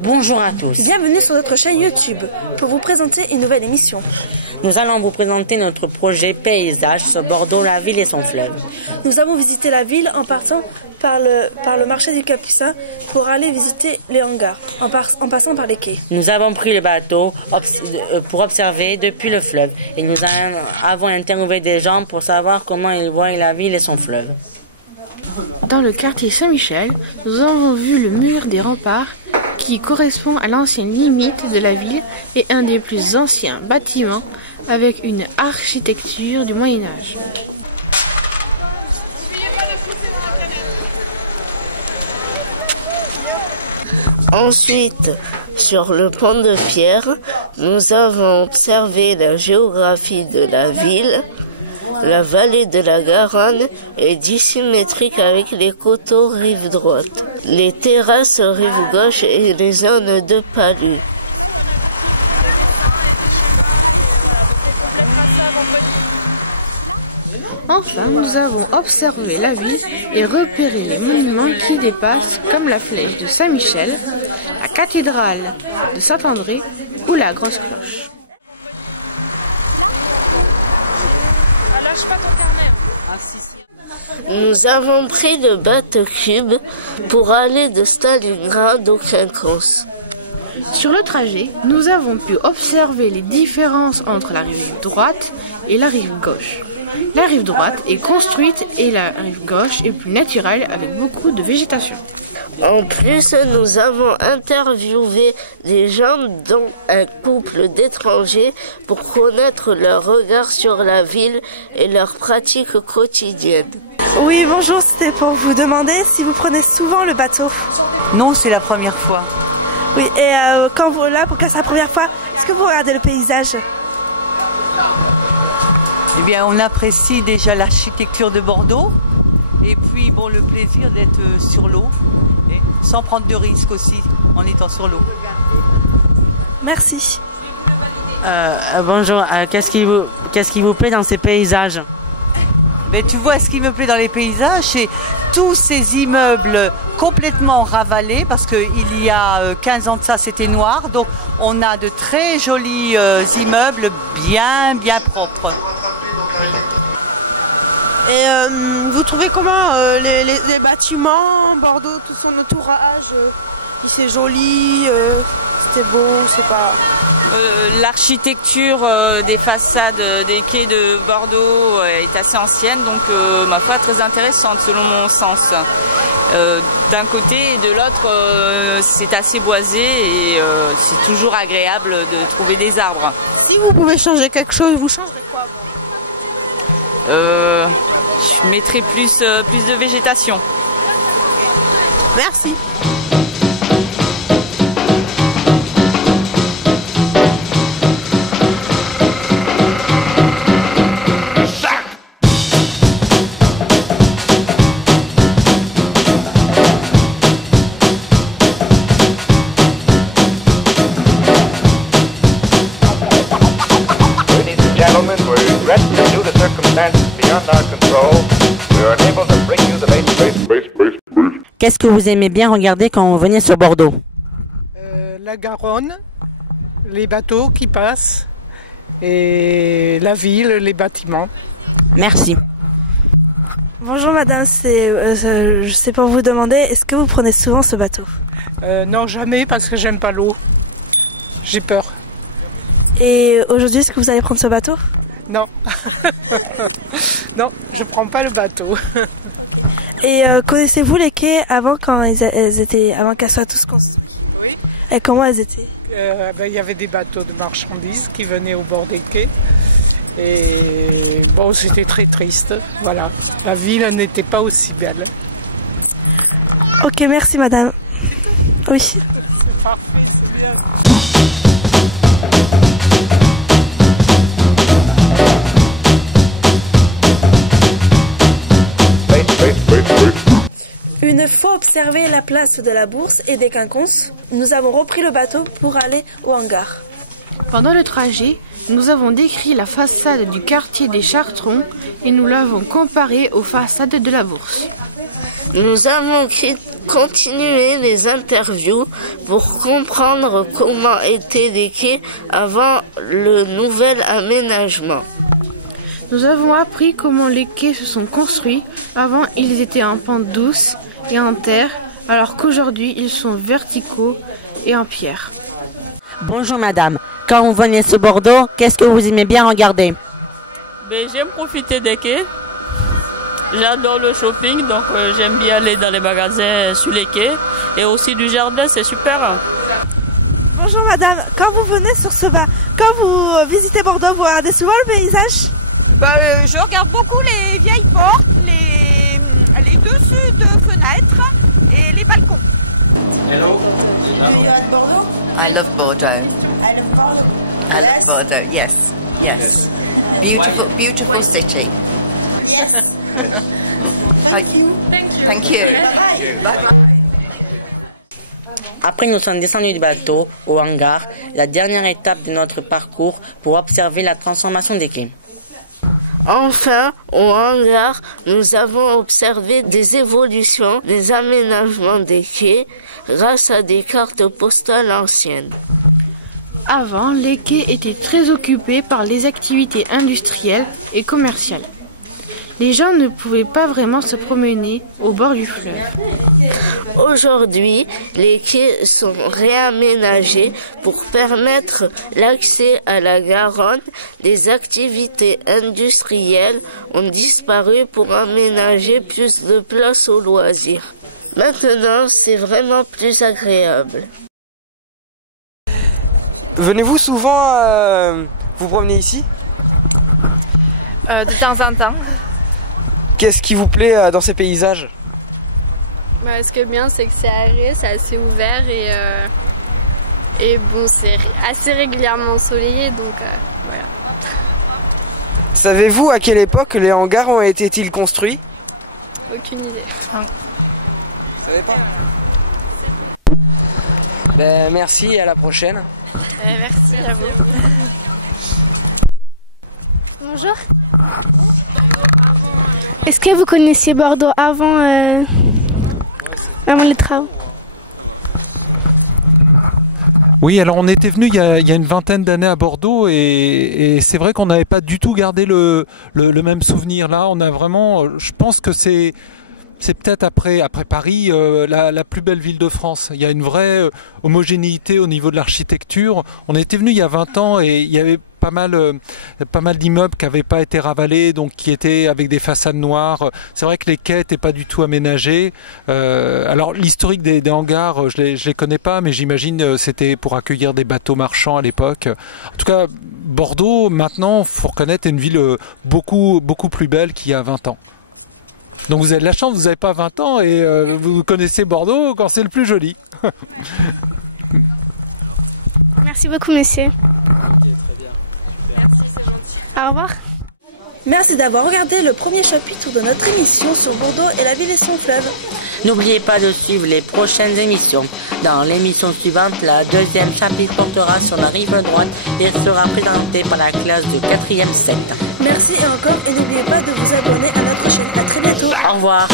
Bonjour à tous. Bienvenue sur notre chaîne YouTube pour vous présenter une nouvelle émission. Nous allons vous présenter notre projet Paysage sur Bordeaux, la ville et son fleuve. Nous avons visité la ville en partant par le marché du Capucin pour aller visiter les hangars, en passant par les quais. Nous avons pris le bateau pour observer depuis le fleuve et nous avons interviewé des gens pour savoir comment ils voient la ville et son fleuve. Dans le quartier Saint-Michel, nous avons vu le mur des remparts qui correspond à l'ancienne limite de la ville et un des plus anciens bâtiments avec une architecture du Moyen-Âge. Ensuite, sur le pont de pierre, nous avons observé la géographie de la ville. La vallée de la Garonne est dissymétrique avec les coteaux rive droite, les terrasses rive gauche et les zones de palus. Enfin, nous avons observé la ville et repéré les monuments qui dépassent, comme la flèche de Saint-Michel, la cathédrale de Saint-André ou la grosse cloche. Nous avons pris le bateau-cube pour aller de Stalingrad au Quinconce. Sur le trajet, nous avons pu observer les différences entre la rive droite et la rive gauche. La rive droite est construite et la rive gauche est plus naturelle avec beaucoup de végétation. En plus, nous avons interviewé des gens, dont un couple d'étrangers, pour connaître leur regard sur la ville et leurs pratiques quotidiennes. Oui, bonjour, c'était pour vous demander si vous prenez souvent le bateau. Non, c'est la première fois. Oui, et quand vous là, pour que c'est la première fois, est-ce que vous regardez le paysage? Eh bien, on apprécie déjà l'architecture de Bordeaux et puis bon, le plaisir d'être sur l'eau, sans prendre de risques aussi en étant sur l'eau. Merci. Bonjour, qu'est-ce qui vous plaît dans ces paysages? Ben, tu vois, ce qui me plaît dans les paysages, c'est tous ces immeubles complètement ravalés, parce qu'il y a 15 ans de ça, c'était noir. Donc, on a de très jolis immeubles bien propres. Et vous trouvez comment les bâtiments, Bordeaux, tout son entourage, c'est joli, c'était beau, c'est pas... L'architecture des façades des quais de Bordeaux est assez ancienne, donc ma foi très intéressante selon mon sens. D'un côté et de l'autre, c'est assez boisé et c'est toujours agréable de trouver des arbres. Si vous pouvez changer quelque chose, vous changerez quoi? Je mettrais plus de végétation. Merci. Qu'est-ce que vous aimez bien regarder quand vous venez sur Bordeaux? La Garonne, les bateaux qui passent, et la ville, les bâtiments. Merci. Bonjour madame, c'est pour vous demander, est-ce que vous prenez souvent ce bateau? Non, jamais, parce que j'aime pas l'eau. J'ai peur. Et aujourd'hui, est-ce que vous allez prendre ce bateau? Non. Non, je prends pas le bateau. Et connaissez-vous les quais avant avant qu'elles soient tous construits? Oui. Et comment elles étaient? Il y avait des bateaux de marchandises qui venaient au bord des quais. Et bon, c'était très triste. Voilà. La ville n'était pas aussi belle. Ok, merci madame. Oui. C'est parfait, c'est bien. Une fois observé la place de la Bourse et des Quinconces, nous avons repris le bateau pour aller au hangar. Pendant le trajet, nous avons décrit la façade du quartier des Chartrons et nous l'avons comparée aux façades de la Bourse. Nous avons continué les interviews pour comprendre comment étaient les quais avant le nouvel aménagement. Nous avons appris comment les quais se sont construits. Avant, ils étaient en pente douce et en terre, alors qu'aujourd'hui, ils sont verticaux et en pierre. Bonjour madame, quand vous venez sur Bordeaux, qu'est-ce que vous aimez bien regarder? J'aime profiter des quais. J'adore le shopping, donc j'aime bien aller dans les magasins sur les quais. Et aussi du jardin, c'est super. Bonjour madame, quand vous venez sur ce bar, quand vous visitez Bordeaux, vous regardez souvent le paysage? Je regarde beaucoup les vieilles portes, les dessus de fenêtres et les balcons. Hello. I love Bordeaux. I love Bordeaux. Yes. Beautiful city. Yes. Thank you. Après, nous sommes descendus du bateau au hangar, la dernière étape de notre parcours pour observer la transformation des quais. Enfin, au hangar, nous avons observé des évolutions, des aménagements des quais grâce à des cartes postales anciennes. Avant, les quais étaient très occupés par les activités industrielles et commerciales. Les gens ne pouvaient pas vraiment se promener au bord du fleuve. Aujourd'hui, les quais sont réaménagés pour permettre l'accès à la Garonne. Les activités industrielles ont disparu pour aménager plus de place aux loisirs. Maintenant, c'est vraiment plus agréable. Venez-vous souvent vous promener ici? De temps en temps. Qu'est-ce qui vous plaît dans ces paysages? Ce qui est bien, c'est que c'est aéré, c'est assez ouvert et bon, c'est assez régulièrement ensoleillé, donc voilà. Savez-vous à quelle époque les hangars ont été-ils construits? Aucune idée. Vous savez pas? Merci et à la prochaine. Merci à vous. Bonjour. Est-ce que vous connaissiez Bordeaux avant les travaux? Oui, alors on était venu il y a une vingtaine d'années à Bordeaux et c'est vrai qu'on n'avait pas du tout gardé le même souvenir. Là, on a vraiment, je pense que c'est peut-être après Paris la plus belle ville de France. Il y a une vraie homogénéité au niveau de l'architecture. On était venu il y a 20 ans et il y avait pas mal d'immeubles qui n'avaient pas été ravalés, donc qui étaient avec des façades noires. C'est vrai que les quais n'étaient pas du tout aménagés. Alors l'historique des hangars, je les connais pas, mais j'imagine c'était pour accueillir des bateaux marchands à l'époque. En tout cas, Bordeaux, maintenant, faut reconnaître, est une ville beaucoup plus belle qu'il y a 20 ans. Donc vous avez de la chance, vous n'avez pas 20 ans et vous connaissez Bordeaux quand c'est le plus joli. Merci beaucoup, monsieur. Merci, c'est gentil. Au revoir. Merci d'avoir regardé le premier chapitre de notre émission sur Bordeaux et la ville et son fleuve. N'oubliez pas de suivre les prochaines émissions. Dans l'émission suivante, la deuxième chapitre portera sur la rive droite et sera présenté par la classe de 4e 7. Merci et encore, et n'oubliez pas de vous abonner à notre chaîne. À très bientôt. Au revoir.